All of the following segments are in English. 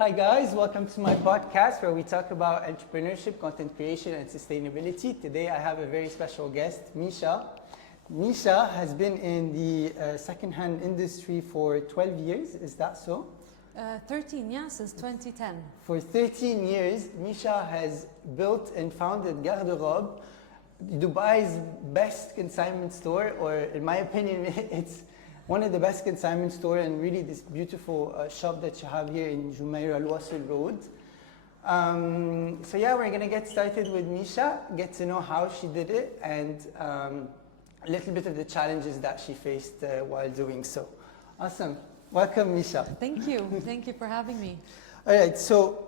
Hi guys, welcome to my podcast where we talk about entrepreneurship, content creation and sustainability. Today I have a very special guest, Micha. Micha has been in the second-hand industry for 12 years, is that so? 13, yeah, since 2010. For 13 years, Micha has built and founded Garderobe, Dubai's best consignment store, or in my opinion, it's one of the best consignment store, and really this beautiful shop that you have here in Jumeirah Al Wasl Road. So yeah, we're gonna get started with Micha, get to know how she did it, and a little bit of the challenges that she faced while doing so. Awesome. Welcome, Micha. Thank you. Thank you for having me. All right, so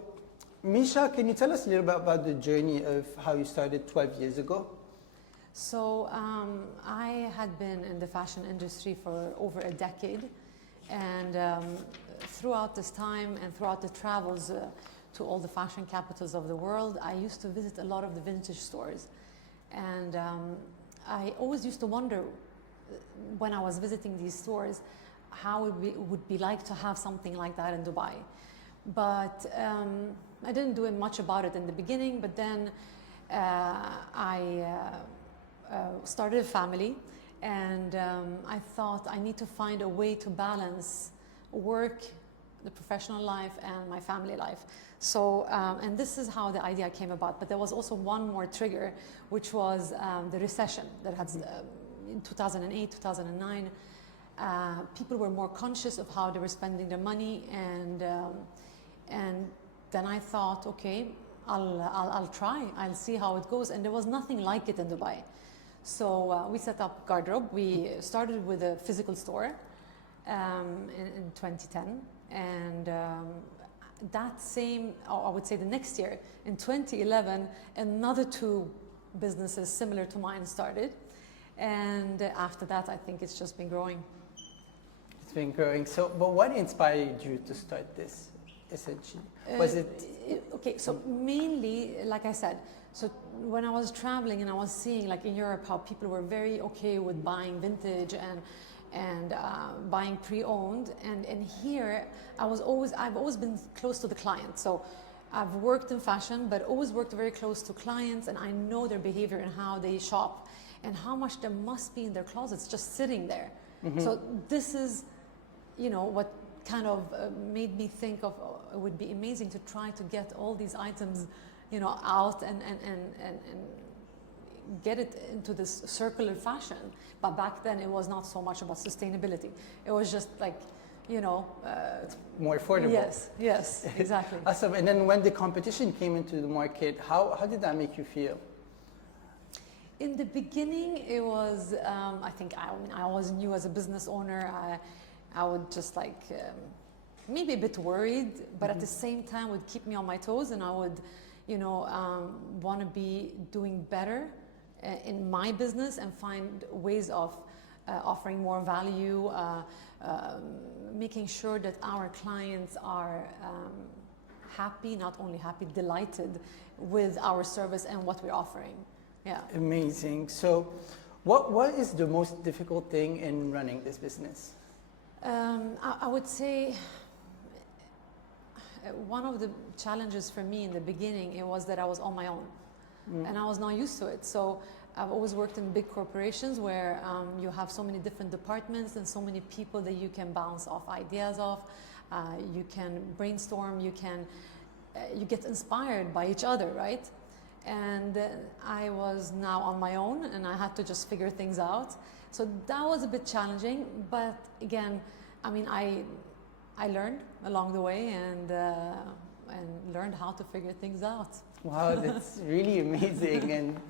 Micha, can you tell us a little bit about the journey of how you started 12 years ago? So I had been in the fashion industry for over a decade, and throughout this time and throughout the travels to all the fashion capitals of the world, I used to visit a lot of the vintage stores. And I always used to wonder when I was visiting these stores how it would be like to have something like that in Dubai. But I didn't do much about it in the beginning, but then I started a family, and I thought I need to find a way to balance work, the professional life, and my family life. So, and this is how the idea came about. But there was also one more trigger, which was the recession that had in 2008, 2009. People were more conscious of how they were spending their money, and then I thought, okay, I'll try. I'll see how it goes. And there was nothing like it in Dubai. So we set up Garderobe. We started with a physical store in 2010, and that same, or I would say the next year, in 2011, another two businesses similar to mine started. And after that, I think it's just been growing. It's been growing. So, but what inspired you to start this, essentially? Was it... Okay, so mainly, like I said, so when I was traveling and I was seeing, like in Europe, how people were very okay with buying vintage and buying pre-owned, and here I've always been close to the client. So I've worked in fashion, but always worked very close to clients, and I know their behavior and how they shop and how much there must be in their closets just sitting there. Mm-hmm. So this is, you know, what kind of made me think of it would be amazing to try to get all these items, you know, out and get it into this circular fashion. But back then it was not so much about sustainability. It was just like, you know, it's more affordable. Yes, exactly. Awesome. And then when the competition came into the market, how did that make you feel? In the beginning, it was, I think, I was new as a business owner. I would just like, maybe a bit worried, but at the same time would keep me on my toes, and I would, you know, want to be doing better in my business and find ways of offering more value, making sure that our clients are happy, not only happy, delighted with our service and what we're offering. Yeah. Amazing. So what is the most difficult thing in running this business? I would say one of the challenges for me in the beginning, it was that I was on my own, and I was not used to it. So I've always worked in big corporations where you have so many different departments and so many people that you can bounce off ideas off. You can brainstorm, you get inspired by each other, right? And I was now on my own, and I had to just figure things out. So that was a bit challenging, but again, I mean, I learned along the way and learned how to figure things out. Wow, that's really amazing. And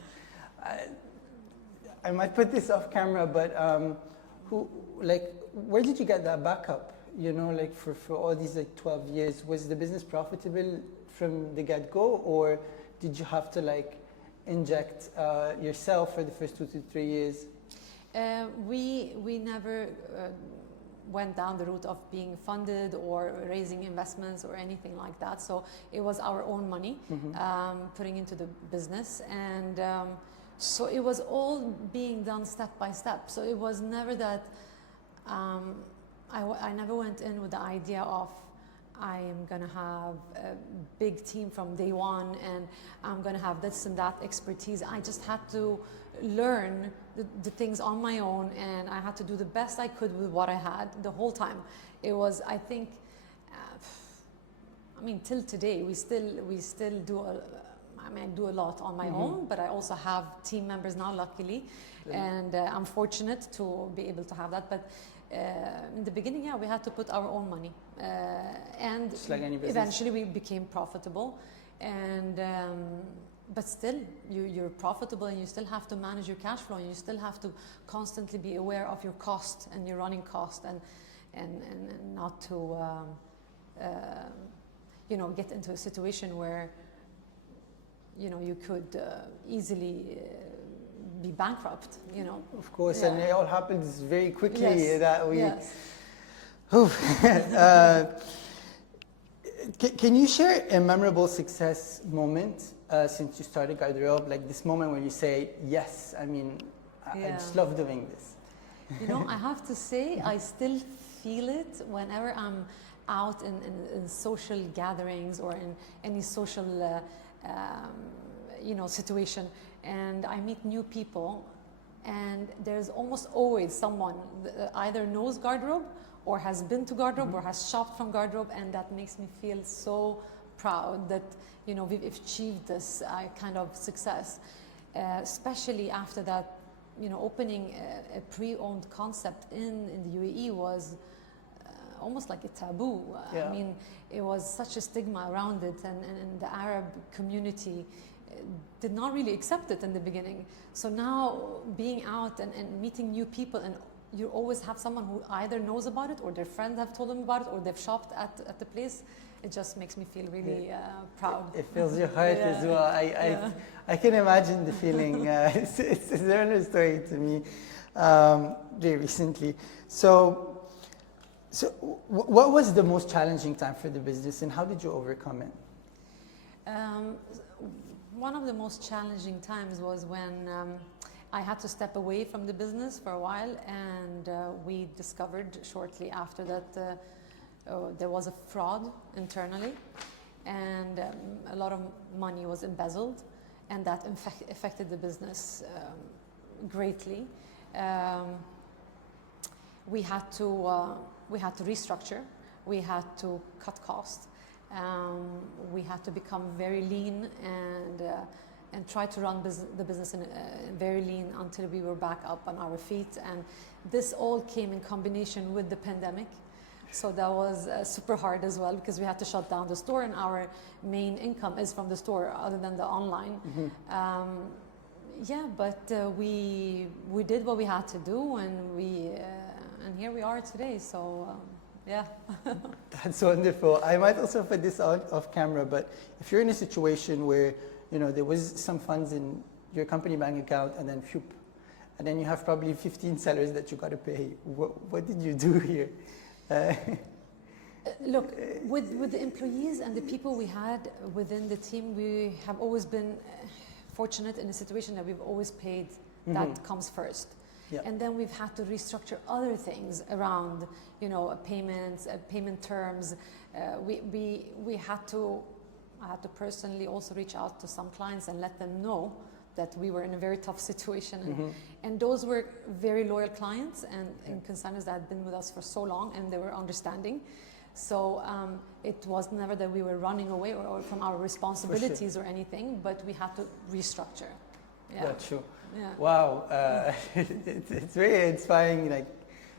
I might put this off camera, but where did you get that backup? You know, like for all these 12 years, was the business profitable from the get-go, or did you have to inject yourself for the first 2 to 3 years? We never went down the route of being funded or raising investments or anything like that. So it was our own money, putting into the business, and so it was all being done step by step. So it was never that I never went in with the idea of I am going to have a big team from day one, and I'm going to have this and that expertise. I just had to learn the things on my own, and I had to do the best I could with what I had the whole time. It was, I think, I mean, till today, we still do I do a lot on my own, but I also have team members now, luckily, and I'm fortunate to be able to have that. But in the beginning, yeah, we had to put our own money, and just like any business. Eventually we became profitable, and but still, you're profitable, and you still have to manage your cash flow, and you still have to constantly be aware of your cost and your running cost, and not to get into a situation where you could easily be bankrupt. Of course, Yeah. and it all happens very quickly. Yes. That we. Yes. Can you share a memorable success moment since you started Garderobe? Like this moment when you say, yes, I mean, I just love doing this. I have to say, I still feel it whenever I'm out in social gatherings or in any social situation, and I meet new people, and there's almost always someone that either knows Garderobe or has been to Garderobe or has shopped from Garderobe, and that makes me feel so proud that we've achieved this kind of success, especially after that. Opening a pre-owned concept in the UAE was almost like a taboo. Yeah. I mean, it was such a stigma around it, and the Arab community did not really accept it in the beginning. So now being out and meeting new people, and you always have someone who either knows about it or their friends have told them about it or they've shopped at the place. It just makes me feel really proud. It fills your heart as well. I can imagine the feeling. It's a similar story to me very recently. So what was the most challenging time for the business, and how did you overcome it? One of the most challenging times was when I had to step away from the business for a while, and we discovered shortly after that there was a fraud internally, and a lot of money was embezzled, and that affected the business greatly. We had to restructure. We had to cut costs. We had to become very lean and try to run the business in very lean until we were back up on our feet. And this all came in combination with the pandemic. So that was super hard as well, because we had to shut down the store, and our main income is from the store other than the online. But we did what we had to do, and here we are today. So yeah. That's wonderful. I might also put this off camera, but if you're in a situation where there was some funds in your company bank account, and then phew, and then you have probably 15 sellers that you got to pay, what did you do here? Look, with the employees and the people we had within the team, we have always been fortunate in a situation that we've always paid. That comes first. Yeah. And then we've had to restructure other things around, payments, payment terms. I had to personally also reach out to some clients and let them know that we were in a very tough situation. And those were very loyal clients and consignors that had been with us for so long, and they were understanding. So it was never that we were running away or from our responsibilities or anything, but we had to restructure. Yeah. That's true. Yeah. Wow. It's very inspiring, like,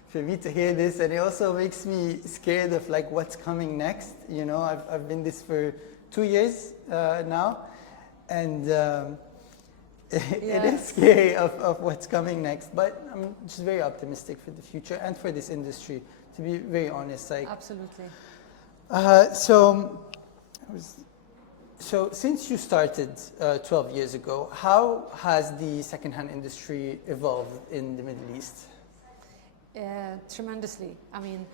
for me to hear this, and it also makes me scared of like what's coming next. I've been this for 2 years now, and it is scary of what's coming next, but I'm just very optimistic for the future and for this industry, to be very honest. Absolutely. So since you started 12 years ago, how has the secondhand industry evolved in the Middle East? Tremendously. I mean,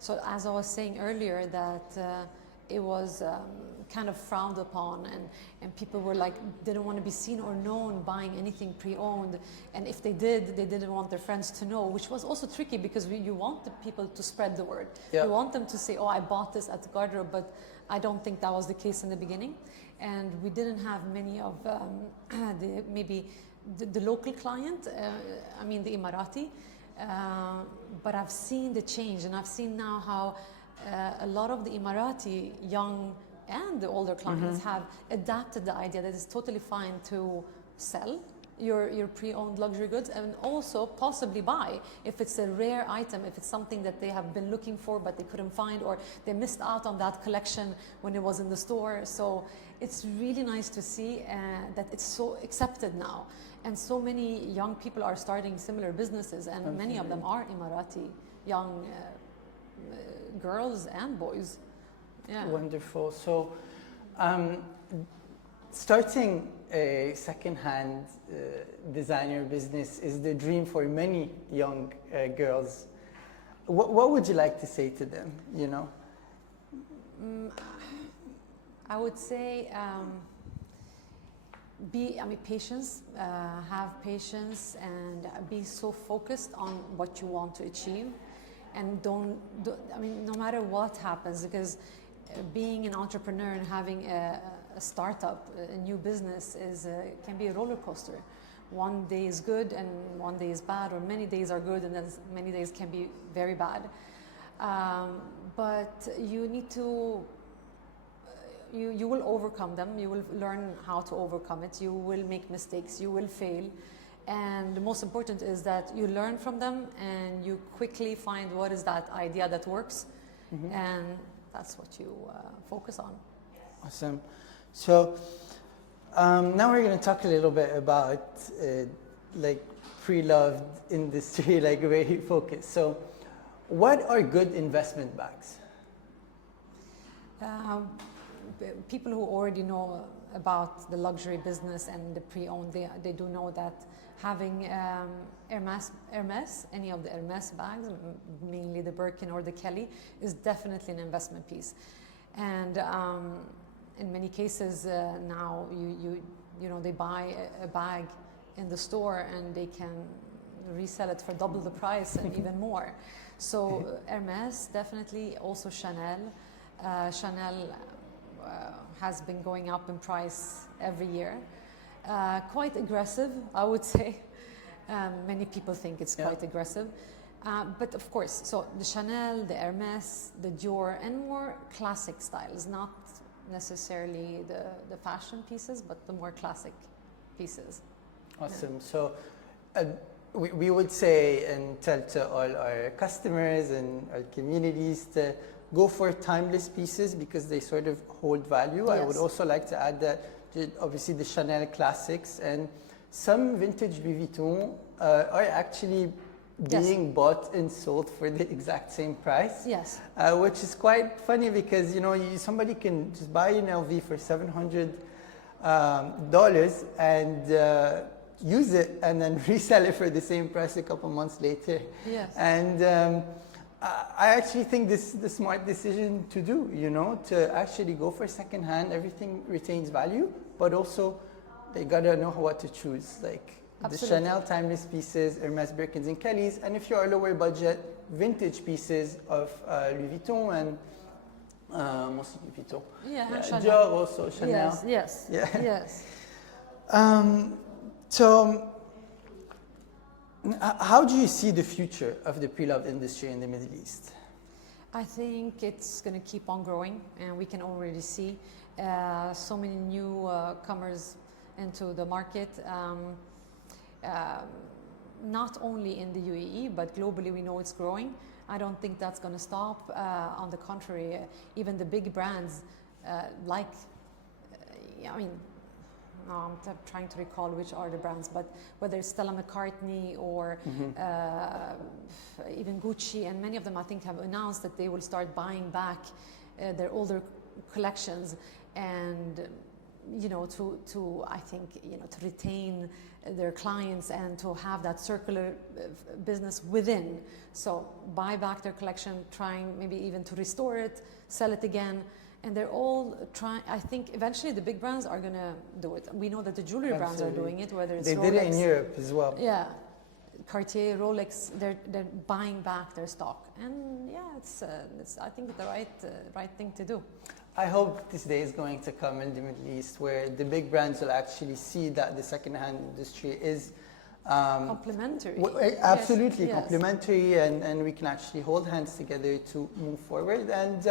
so as I was saying earlier, that it was kind of frowned upon, and people were like, didn't want to be seen or known buying anything pre-owned, and if they did, they didn't want their friends to know, which was also tricky because you want the people to spread the word. Yeah. You want them to say, oh, I bought this at the Garderobe, but I don't think that was the case in the beginning, and we didn't have many of the local client, I mean the Emirati, but I've seen the change, and I've seen now how a lot of the Emirati young and the older clients have adapted the idea that it's totally fine to sell your pre-owned luxury goods, and also possibly buy if it's a rare item, if it's something that they have been looking for but they couldn't find, or they missed out on that collection when it was in the store. So it's really nice to see that it's so accepted now, and so many young people are starting similar businesses, and many of them are Emirati young girls and boys. Yeah. Wonderful. So, starting a second-hand designer business is the dream for many young girls. What would you like to say to them? You know, I would say patience. Have patience and be so focused on what you want to achieve, and no matter what happens, because being an entrepreneur and having a startup, a new business, can be a roller coaster. One day is good and one day is bad, or many days are good and then many days can be very bad. But you need to, you will overcome them. You will learn how to overcome it. You will make mistakes. You will fail. And the most important is that you learn from them and you quickly find what is that idea that works. And that's what you focus on. Awesome. So now we're going to talk a little bit about pre-loved industry, very focused. So what are good investment bags? People who already know about the luxury business and the pre-owned, they do know that having Hermes, any of the Hermes bags, mainly the Birkin or the Kelly, is definitely an investment piece. And in many cases now, they buy a bag in the store and they can resell it for double the price and even more. So Hermes, definitely. Also Chanel. Chanel has been going up in price every year. Quite aggressive, I would say. Many people think it's quite aggressive. But of course, so the Chanel, the Hermes, the Dior, and more classic styles, not necessarily the fashion pieces, but the more classic pieces. Awesome. Yeah. So we would say and tell to all our customers and our communities to go for timeless pieces because they sort of hold value. Yes. I would also like to add that obviously the Chanel classics and some vintage Louis Vuitton are actually being bought and sold for the exact same price. Yes. Which is quite funny because somebody can just buy an LV for $700 and use it and then resell it for the same price a couple months later. Yes. And I actually think this is the smart decision to do, to actually go for secondhand. Everything retains value, but also they gotta know what to choose. Absolutely. The Chanel timeless pieces, Hermes Birkins and Kellys, and if you're a lower budget, vintage pieces of Louis Vuitton and mostly Louis Vuitton. Yeah, Chanel. Dior also, Chanel. Yes. Yeah. Yes. So, how do you see the future of the pre-loved industry in the Middle East? I think it's going to keep on growing, and we can already see so many new comers into the market. Not only in the UAE, but globally we know it's growing. I don't think that's going to stop. On the contrary, even the big brands I'm trying to recall which are the brands, but whether it's Stella McCartney or even Gucci, and many of them I think have announced that they will start buying back their older collections, and to retain their clients and to have that circular business within. So buy back their collection, trying maybe even to restore it, sell it again, And they're all trying, I think eventually the big brands are going to do it. We know that the jewelry brands are doing it, whether it's They Rolex. did it in Europe as well. Yeah. Cartier, Rolex, they're buying back their stock. And yeah, it's I think the right thing to do. I hope this day is going to come in the Middle East where the big brands will actually see that the second-hand industry is complementary. Absolutely, yes. complementary, and we can actually hold hands together to move forward. And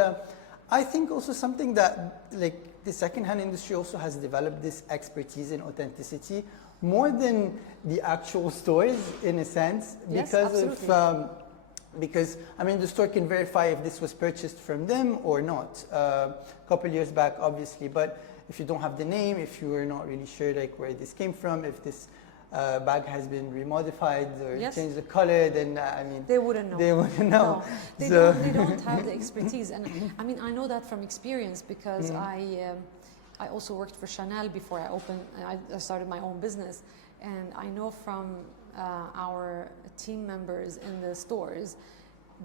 I think also something that, like, the second-hand industry also has developed this expertise in authenticity more than the actual stores, in a sense, because I mean the store can verify if this was purchased from them or not. A couple years back, obviously, but if you don't have the name, if you are not really sure like where this came from, if this bag has been remodified or changed the color, then I mean they wouldn't know. They wouldn't know. No, they don't have the expertise, and I mean I know that from experience because I also worked for Chanel before I started my own business, and I know from our team members in the stores,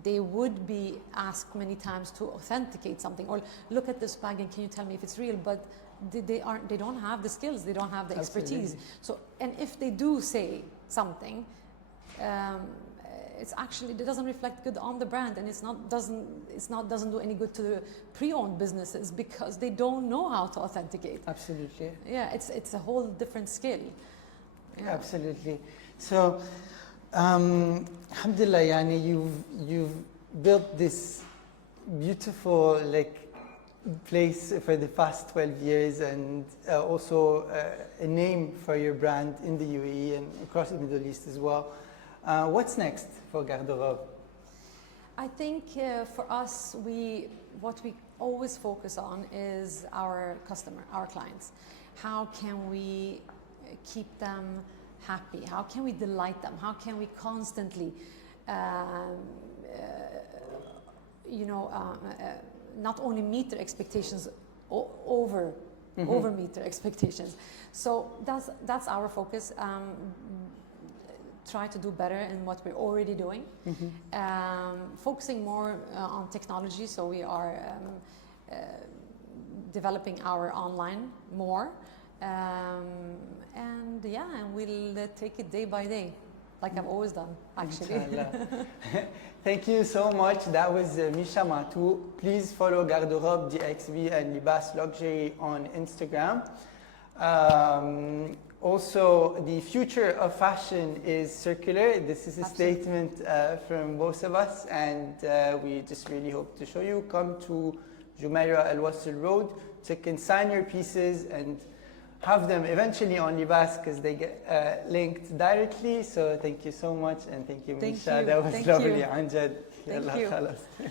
they would be asked many times to authenticate something or look at this bag and can you tell me if it's real, but they don't have the skills, they don't have the expertise. So, and if they do say something, it's actually, it doesn't reflect good on the brand, and doesn't do any good to the pre-owned businesses because they don't know how to authenticate. Absolutely. Yeah, it's a whole different skill. Yeah. Absolutely. So, alhamdulillah, yani you've built this beautiful place for the past 12 years, and also a name for your brand in the UAE and across the Middle East as well. What's next for Garderobe? I think for us, what we always focus on is our customer, our clients. How can we keep them happy? How can we delight them? How can we constantly, not only meet their expectations, over meet their expectations? So that's our focus. Try to do better in what we're already doing. Focusing more on technology, so we are developing our online more. And we'll take it day by day, like I've always done, actually. Thank you so much. That was Micha Maatouk. Please follow Garderobe, DXB, and Libas Luxury on Instagram. Also, the future of fashion is circular. This is a statement from both of us, and we just really hope to show you. Come to Jumeirah Al Wasl Road to consign your pieces and have them eventually on Libas because they get linked directly. So thank you so much, and thank you, Micha. That was lovely. Thank you.